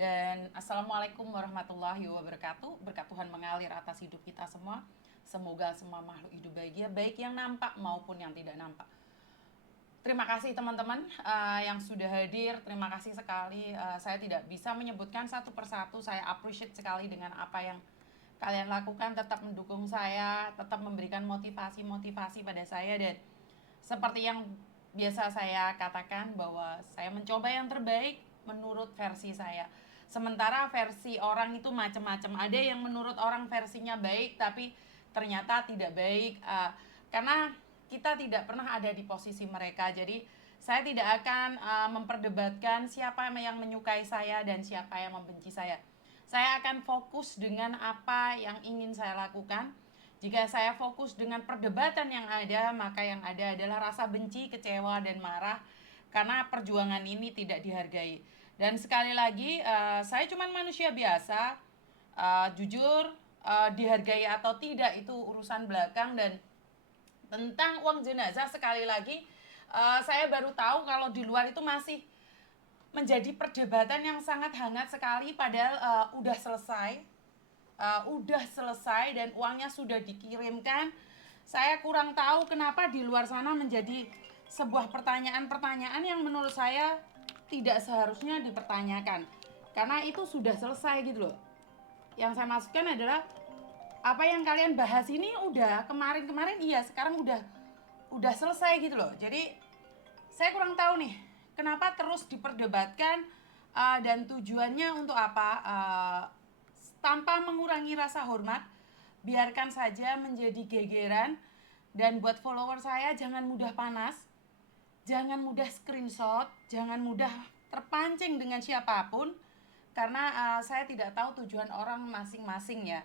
Dan Assalamualaikum warahmatullahi wabarakatuh. Berkat Tuhan mengalir atas hidup kita semua. Semoga semua makhluk hidup bahagia, baik yang nampak maupun yang tidak nampak. Terima kasih teman-teman yang sudah hadir. Terima kasih sekali. Saya tidak bisa menyebutkan satu persatu. Saya appreciate sekali dengan apa yang kalian lakukan. Tetap mendukung saya, tetap memberikan motivasi-motivasi pada saya. Dan seperti yang biasa saya katakan, bahwa saya mencoba yang terbaik menurut versi saya. Sementara versi orang itu macam-macam. Ada yang menurut orang versinya baik, tapi ternyata tidak baik. Karena kita tidak pernah ada di posisi mereka. Jadi saya tidak akan memperdebatkan siapa yang menyukai saya dan siapa yang membenci saya. Saya akan fokus dengan apa yang ingin saya lakukan. Jika saya fokus dengan perdebatan yang ada, maka yang ada adalah rasa benci, kecewa, dan marah karena perjuangan ini tidak dihargai. Dan sekali lagi, saya cuma manusia biasa. Jujur, dihargai atau tidak itu urusan belakang. Dan tentang uang jenazah, sekali lagi, saya baru tahu kalau di luar itu masih menjadi perdebatan yang sangat hangat sekali. Padahal udah selesai dan uangnya sudah dikirimkan. Saya kurang tahu kenapa di luar sana menjadi sebuah pertanyaan-pertanyaan yang menurut saya tidak seharusnya dipertanyakan, karena itu sudah selesai gitu loh. Yang saya maksudkan adalah apa yang kalian bahas ini udah kemarin-kemarin, iya, sekarang udah selesai gitu loh. Jadi saya kurang tahu nih kenapa terus diperdebatkan, dan tujuannya untuk apa. Tanpa mengurangi rasa hormat, biarkan saja menjadi gegeran. Dan buat follower saya, jangan mudah panas, jangan mudah screenshot, jangan mudah terpancing dengan siapapun, karena saya tidak tahu tujuan orang masing-masing ya.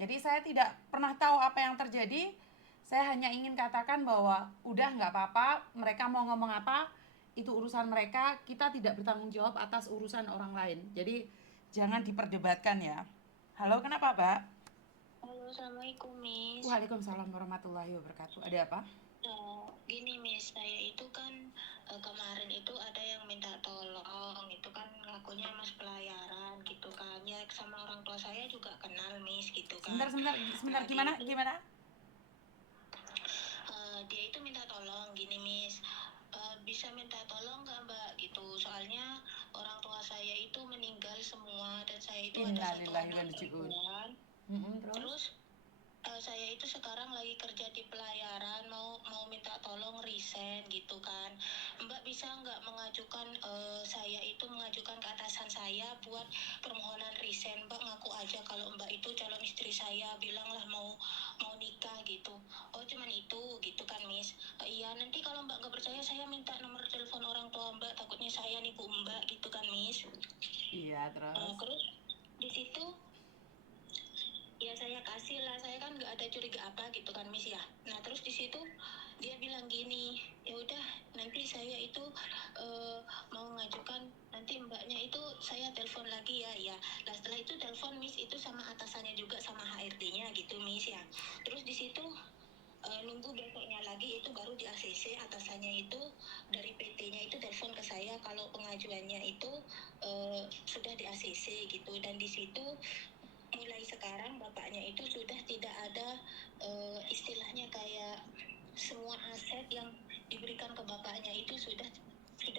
Jadi saya tidak pernah tahu apa yang terjadi. Saya hanya ingin katakan bahwa udah, nggak apa-apa, mereka mau ngomong apa itu urusan mereka, kita tidak bertanggung jawab atas urusan orang lain. Jadi jangan diperdebatkan ya. Halo, kenapa Mbak? Halo, Assalamualaikum, Miss. Waalaikumsalam warahmatullahi wabarakatuh. Ada apa? Gini, Miss, saya itu kan kemarin itu ada yang minta tolong, itu kan ngakunya Mas pelayaran gitu kan. Ya, sama orang tua saya juga kenal, Miss, gitu kan. Sebentar, sebentar, sebentar. Nah, Gimana? Gimana? dia itu minta tolong, gini, Miss. Bisa minta tolong nggak, Mbak, gitu. Soalnya orang tua saya itu meninggal semua dan saya itu ada satu Innalillahi anak wal jiun. perempuan. Terus? Terus saya itu sekarang lagi kerja di pelayaran, mau minta tolong resign gitu kan. Mbak bisa nggak mengajukan saya itu mengajukan ke atasan saya buat permohonan resign. Mbak ngaku aja kalau Mbak itu calon istri saya, bilanglah mau nikah gitu. Oh, cuman itu gitu kan, Miss. Iya, nanti kalau Mbak nggak percaya, saya minta nomor telepon orang tua Mbak, takutnya saya nipu Mbak gitu kan, Miss. Iya, terus? Terus di situ ya saya kasih lah, saya kan nggak ada curiga apa gitu kan, Miss ya. Nah, terus di situ dia bilang gini, ya udah nanti saya itu mau ngajukan, nanti mbaknya itu saya telepon lagi ya. Ya, nah setelah itu telepon Miss itu sama atasannya juga, sama HRD-nya gitu, Miss ya. Terus di situ nunggu besoknya lagi itu baru di ACC atasannya itu dari PT-nya itu telepon ke saya kalau pengajuannya itu sudah di ACC gitu. Dan di situ mulai sekarang bapaknya itu sudah tidak ada istilahnya kayak semua aset yang diberikan ke bapaknya itu sudah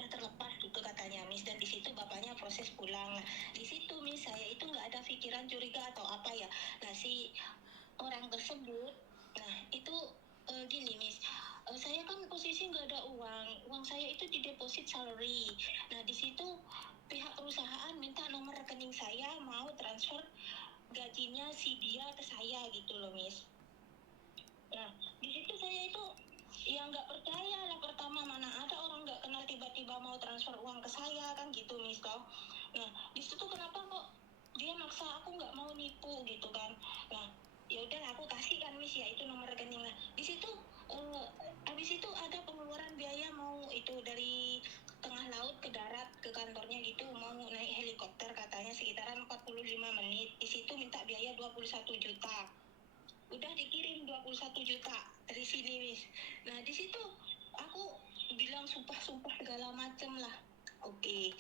terlepas gitu katanya, Miss. Dan di situ bapaknya proses pulang. Nah, di situ, Miss, saya itu nggak ada pikiran curiga atau apa ya. Nah, si orang tersebut, nah itu gini, Miss, saya kan posisi nggak ada uang saya itu di deposit salary. Nah, di situ pihak perusahaan minta nomor rekening saya, mau transfer gajinya si dia ke saya gitu loh, Miss. Nah, di situ saya itu ya nggak percaya lah. Pertama, mana ada orang nggak kenal tiba-tiba mau transfer uang ke saya kan gitu, Miss toh. Nah, di situ kenapa kok dia maksa aku nggak mau nipu gitu kan. Nah, ya udah aku kasih kan, Miss ya, itu nomor rekening. Lah di situ habis itu ada pengeluaran biaya, mau itu dari tengah laut ke darat ke kantornya gitu, mau naik helikopter katanya sekitaran 45 menit. Di situ minta biaya 21 juta. Udah dikirim 21 juta dari sini, Miss. Nah, di situ aku bilang sumpah-sumpah segala macem lah. Oke.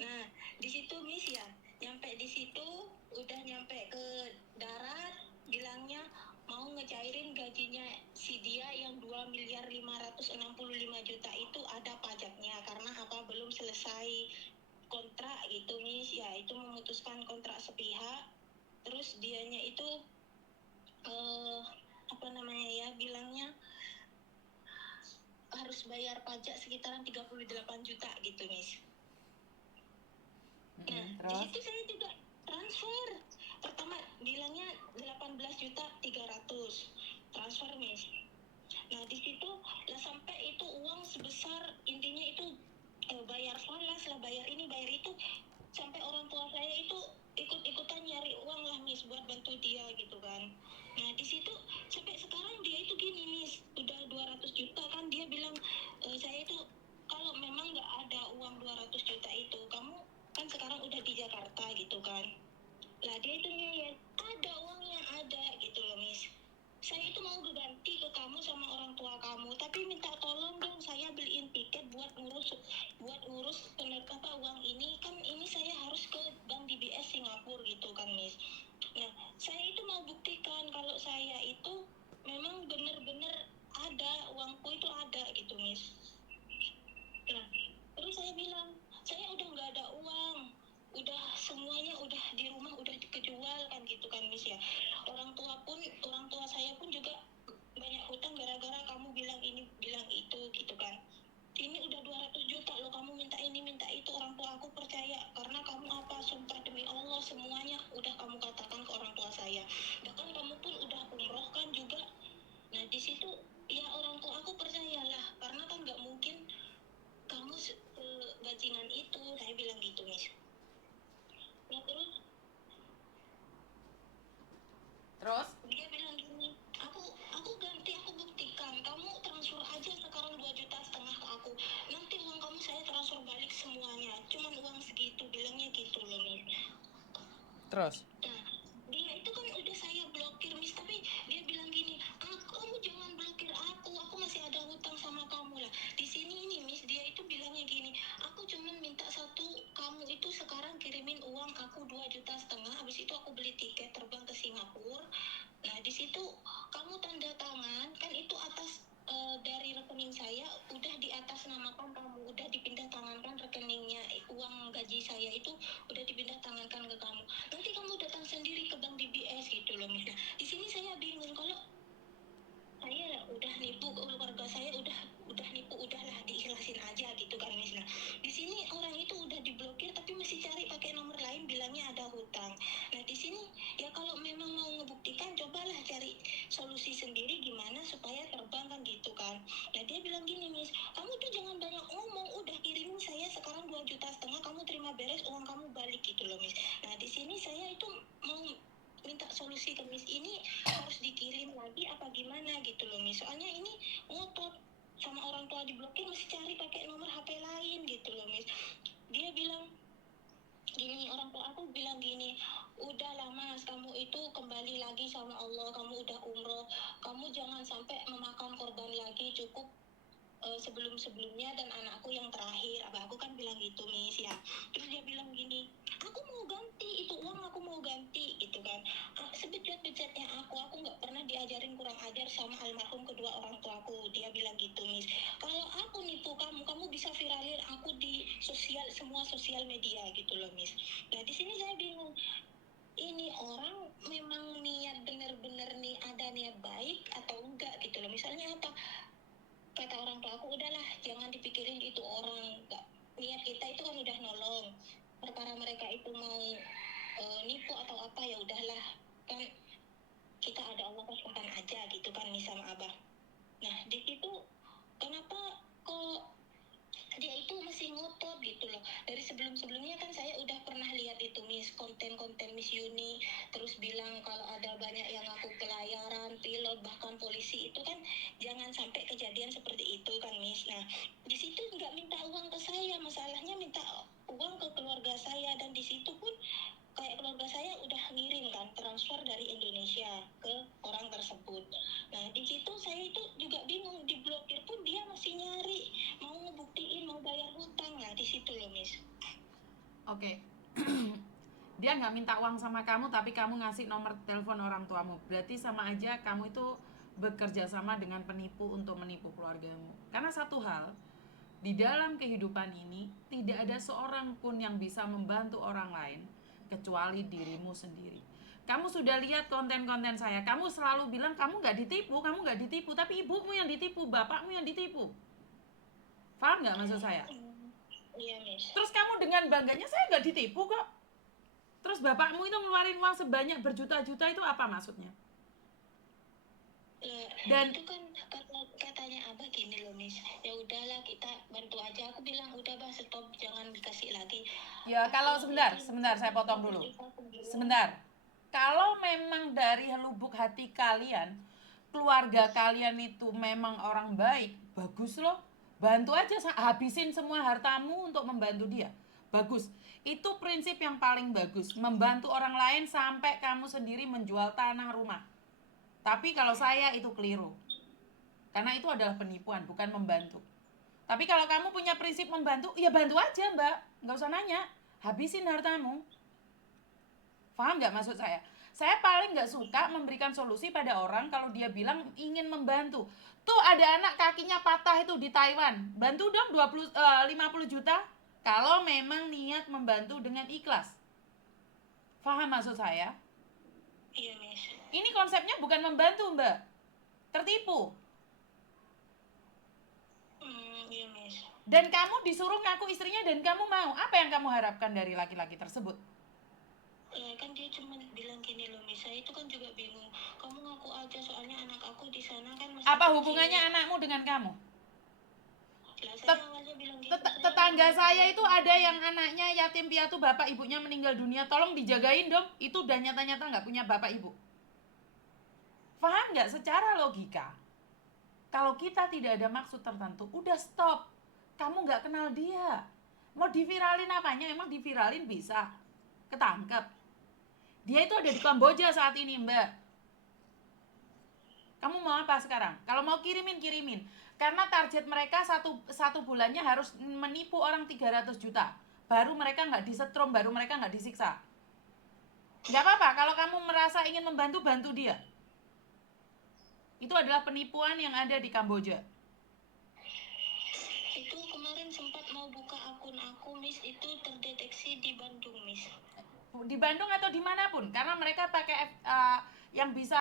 Nah, di situ, Miss ya, Nyampe di situ, udah nyampe ke darat, bilangnya mau ngecairin gajinya si dia yang 2.565.000.000 itu ada pajaknya karena apa belum selesai kontrak gitu Miss, ya itu memutuskan kontrak sepihak. Terus dianya itu eh apa namanya ya, bilangnya harus bayar pajak sekitaran 38 juta gitu Miss. Nah, di Terus? situ saya juga transfer. Pertama bilangnya 18.300.000 transfer Miss. Nah, di situ lah sampai itu uang sebesar intinya itu bayar falas lah, bayar ini, bayar itu, sampai orang tua saya itu ikut-ikutan nyari uang lah Miss buat bantu dia gitu kan. Nah, di situ sampai sekarang dia itu gini Miss, udah 200 juta kan dia bilang saya itu kalau memang nggak ada uang 200 juta itu kamu kan sekarang udah di Jakarta gitu kan. Lah dia itu ngeyel, ada uangnya ada gitu loh Miss. Saya itu mau berganti ke kamu sama orang tua kamu, tapi minta tolong dong saya beliin tiket buat ngurus apa uang ini kan, ini saya harus ke bank DBS Singapura gitu kan Miss. Nah, saya itu mau buktikan kalau saya itu memang benar-benar ada uangku itu ada gitu Miss. Nah, terus saya bilang, saya udah nggak ada uang, udah semuanya udah di rumah udah kejual kan gitu kan Miss ya. Orang tua saya pun juga banyak hutang gara-gara kamu bilang ini bilang itu gitu kan. Ini udah 200 juta loh, kamu minta ini minta itu, orang tua aku percaya karena kamu apa, sumpah demi Allah semuanya udah kamu katakan ke orang tua saya, bahkan kamu pun udah umroh kan juga. Nah, di situ ya orang tua aku percayalah karena kan nggak mungkin kamu bajingan itu, saya bilang gitu Miss. Nah, Terus? dia bilang gini, aku ganti, aku buktikan, kamu transfer aja sekarang 2,5 juta ke aku, nanti uang kamu saya transfer balik semuanya, cuman uang segitu, bilangnya gitu loh Miss. Terus? Nah, dia itu kan udah saya blokir Miss, tapi dia bilang gini, kamu jangan blokir aku masih ada hutang sama kamu lah. Di sini ini Miss, dia itu bilangnya gini, aku cuma minta satu, kamu itu sekarang kirimin uang aku 2,5 juta, habis itu aku beli tiket terbang ke Singapura. Nah, di situ kamu tanda tangan kan itu atas dari rekening saya udah di atas namakan kamu, udah dipindah tangankan rekeningnya, uang gaji saya itu udah dipindah tangankan ke kamu. Nanti kamu datang sendiri ke bank DBS gitu loh Miss. Nah, di sini saya bingung, kalau saya udah nipu keluarga saya, udah nipu, udahlah diikhlasin aja gitu kan Miss. Nah, di sini orang itu udah diblokir tapi masih cari pakai nomor lain bilangnya ada hutang. Nah, di sini ya kalau memang mau ngebuktikan cobalah cari solusi sendiri gimana supaya terbang kan gitu kan. Nah, dia bilang gini Miss, kamu tuh jangan banyak ngomong, udah kirimin saya sekarang 2,5 juta, kamu terima beres uang kamu balik gitu loh Miss. Nah, di sini saya itu mau minta solusi ke Miss, ini harus dikirim lagi apa gimana gitu loh Miss, soalnya ini ngotot sama orang tua diblokir masih cari pakai nomor HP lain gitu loh Miss. Dia bilang gini, orang tua aku bilang gini, udahlah Mas, kamu itu kembali lagi sama Allah, kamu udah umroh, kamu jangan sampai memakan korban lagi, cukup sebelum-sebelumnya dan anakku yang terakhir. Abah aku kan bilang gitu Miss ya. Terus dia bilang gini, aku mau ganti itu uang, aku mau ganti gitu kan. Sebejat-bejatnya aku nggak pernah diajarin kurang ajar sama almarhum kedua orang tuaku. Dia bilang gitu Miss, kalau aku nipu kamu, kamu bisa viralin aku di semua sosial media gitu loh Miss. Nah, di sini saya bingung, ini orang memang niat bener-bener nih ada niat baik atau enggak gitu loh. Misalnya apa, kata orang tua aku, udahlah jangan dipikirin itu orang, nggak, niat kita itu kan udah nolong, perkara mereka itu mau nipu atau apa ya udahlah, kan kita ada Allah pastikan aja gitu kan Miss sama Abah. Nah, di situ kenapa kok dia itu masih ngotot gitu loh. Dari sebelum-sebelumnya kan saya udah pernah lihat itu Miss, konten-konten Miss Yuni, terus bilang kalau ada banyak yang ngaku pelayaran, pilot, bahkan polisi, itu kan jangan sampai kejadian seperti itu kan Miss. Nah, di situ nggak minta uang ke saya, masalahnya minta uang ke keluarga saya, dan di situ pun kayak keluarga saya udah ngirim kan transfer dari Indonesia ke orang tersebut. Nah, di situ saya itu juga bingung, diblokir pun dia masih nyari, mau ngebuktiin mau bayar hutang. Nah, di situ loh Miss. Oke. dia nggak minta uang sama kamu tapi kamu ngasih nomor telepon orang tuamu, berarti sama aja kamu itu bekerja sama dengan penipu untuk menipu keluargamu. Karena satu hal, di dalam kehidupan ini tidak ada seorang pun yang bisa membantu orang lain kecuali dirimu sendiri. Kamu sudah lihat konten-konten saya, kamu selalu bilang kamu nggak ditipu, tapi ibumu yang ditipu, bapakmu yang ditipu. Paham nggak maksud saya? Iya, Miss. Terus kamu dengan bangganya, saya nggak ditipu kok. Terus bapakmu itu ngeluarin uang sebanyak berjuta-juta, itu apa maksudnya? Dan itu kan katanya Abah gini loh, Miss. Ya udahlah, kita bantu aja. Aku bilang udah, Bah, stop, jangan dikasih lagi. ya kalau sebentar saya potong dulu. Sebentar. Kalau memang dari lubuk hati kalian, keluarga kalian itu memang orang baik, bagus loh. Bantu aja, habisin semua hartamu untuk membantu dia. Bagus. Itu prinsip yang paling bagus, membantu orang lain sampai kamu sendiri menjual tanah rumah. Tapi kalau saya itu keliru. Karena itu adalah penipuan, bukan membantu. Tapi kalau kamu punya prinsip membantu, ya bantu aja, Mbak. Nggak usah nanya. Habisin hartamu. Paham nggak maksud saya? Saya paling nggak suka memberikan solusi pada orang kalau dia bilang ingin membantu. Tuh ada anak kakinya patah itu di Taiwan. Bantu dong 50 juta. Kalau memang niat membantu dengan ikhlas. Paham maksud saya? Iya, Miss. Ini konsepnya bukan membantu, Mbak. Tertipu. Iya, Miss. Dan kamu disuruh ngaku istrinya dan kamu mau. Apa yang kamu harapkan dari laki-laki tersebut? Kan dia cuma bilang gini loh, Miss. Saya itu kan juga bingung. Kamu ngaku aja, soalnya anak aku di sana kan masih Apa kecil. hubungannya anakmu dengan kamu? Lah, saya awalnya bilang gitu. Tetangga saya itu ada yang anaknya yatim piatu, bapak ibunya meninggal dunia. Tolong dijagain dong. Itu udah nyata-nyata nggak punya bapak ibu. Paham nggak? Secara logika, kalau kita tidak ada maksud tertentu, udah stop. Kamu nggak kenal dia. Mau diviralin apanya? Emang diviralin bisa? Ketangkep. Dia itu ada di Kamboja saat ini, Mbak. Kamu mau apa sekarang? Kalau mau kirimin. Karena target mereka satu bulannya harus menipu orang 300 juta. Baru mereka nggak disetrum, baru mereka nggak disiksa. Nggak apa-apa, kalau kamu merasa ingin membantu, bantu dia. Itu adalah penipuan yang ada di Kamboja. Itu kemarin sempat mau buka akun aku, Miss. Itu terdeteksi di Bandung, Miss. Di Bandung atau dimanapun, karena mereka pakai yang bisa